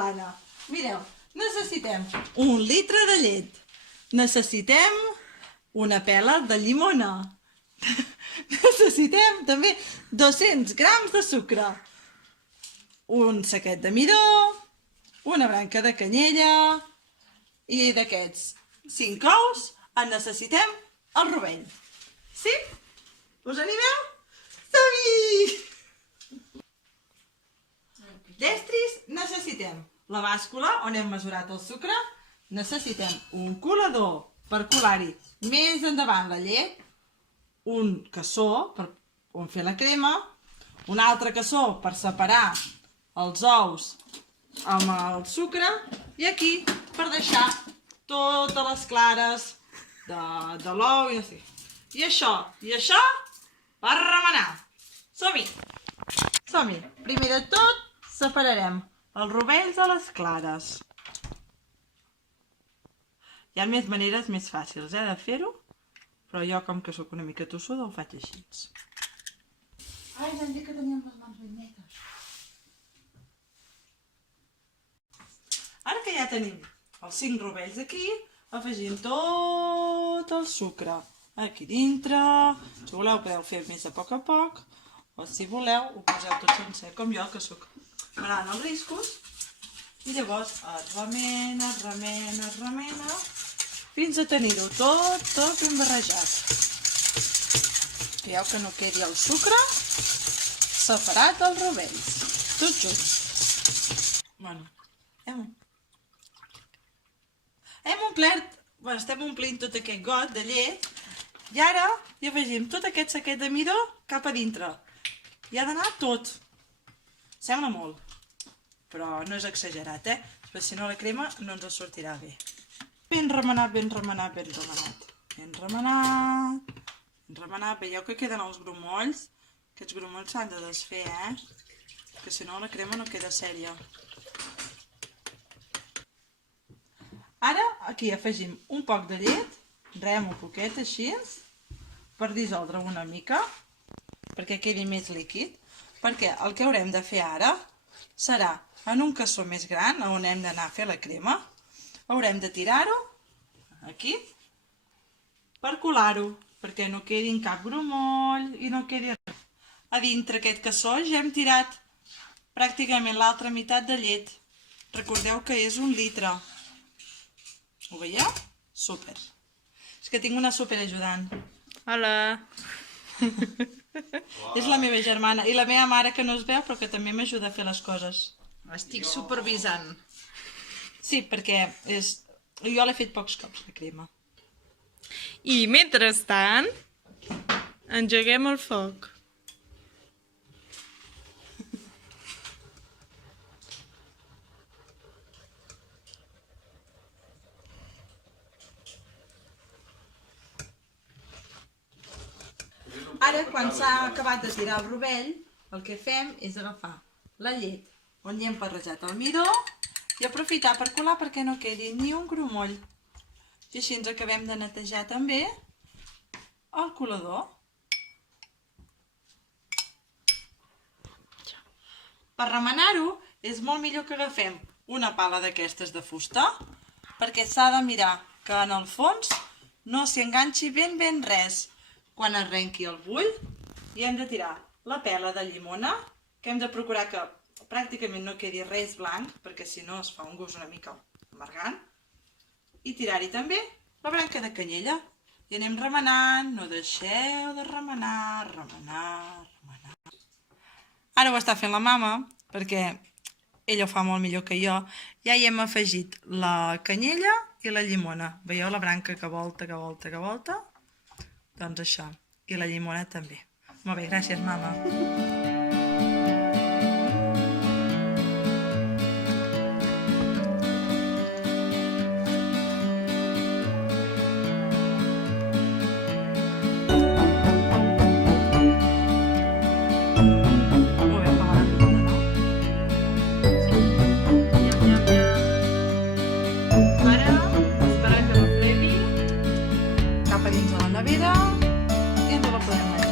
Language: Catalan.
l'Anna. Mireu, necessitem 1 litre de llet. Necessitem una pela de llimona. Necessitem també 200 grams de sucre. Un saquet de midó, una branca de canyella i d'aquests 5 ous en necessitem el rovell. Sí? Us animeu? Som-hi! D'estris necessitem la bàscula on hem mesurat el sucre, necessitem un colador per colar-hi més endavant la llet, un cassó per on fer la crema, un altre cassó per separar els ous amb el sucre i aquí per deixar totes les clares de l'ou i no sé. I això per remenar. Som-hi! Som-hi! Primer de tot separarem els rovells de les clares. Hi ha més maneres més fàcils de fer-ho, però jo, com que sóc una mica tossuda, ho faig així. Ai, vam dir que teníem les mans ben netes. Ara que ja tenim els 5 rovells aquí, afegim tot el sucre aquí dintre. Si voleu, podeu fer més a poc, o si voleu, ho poseu tot sencer, com jo, que sóc parant els riscos. I llavors es remena, fins a tenir-ho tot ben barrejat. Veieu que no quedi el sucre separat dels rovells, tots junts. Bueno, estem omplint tot aquest got de llet i ara hi afegim tot aquest saquet de midó cap a dintre. I ha d'anar tot. Sembla molt, però no és exagerat, perquè si no la crema no ens sortirà bé. Ben remenat. Veieu que queden els grumolls? Aquests grumolls s'han de desfer, que si no la crema no queda sèria. Ara aquí afegim un poc de llet, un poquet així, per dissoldre una mica, perquè quedi més líquid, perquè el que haurem de fer ara serà en un cassó més gran, on hem d'anar a fer la crema, haurem de tirar-ho aquí per colar-ho, perquè no quedi cap grumoll i no quedi res. A dintre aquest cassó ja hem tirat pràcticament l'altra meitat de llet. Recordeu que és 1 litre. Ho veieu? Súper. És que tinc una superajudant. Hola! És la meva germana i la meva mare, que no es veu, però que també m'ajuda a fer les coses. Estic supervisant. Sí, perquè jo l'he fet pocs cops, la crema. I mentrestant, engeguem el foc. Ara, quan s'ha acabat de tirar el rovell, el que fem és agafar la llet on hi hem barrejat el midó i aprofitar per colar perquè no quedi ni un grumoll. I així ens acabem de netejar també el colador. Per remenar-ho és molt millor que agafem una pala d'aquestes de fusta, perquè s'ha de mirar que en el fons no s'hi enganxi ben res. Quan arrenqui el bull i hem de tirar la pela de llimona, que hem de procurar que pràcticament no quedi res blanc, perquè si no es fa un gust una mica amargant, i tirar-hi també la branca de canyella. I anem remenant, no deixeu de remenar. Ara ho està fent la mama, perquè ella ho fa molt millor que jo. Ja hi hem afegit la canyella i la llimona. Veieu la branca que volta? Doncs això. I la llimona també. Molt bé, gràcies, mama. Cap a dins de la nevera i ens la podem menjar.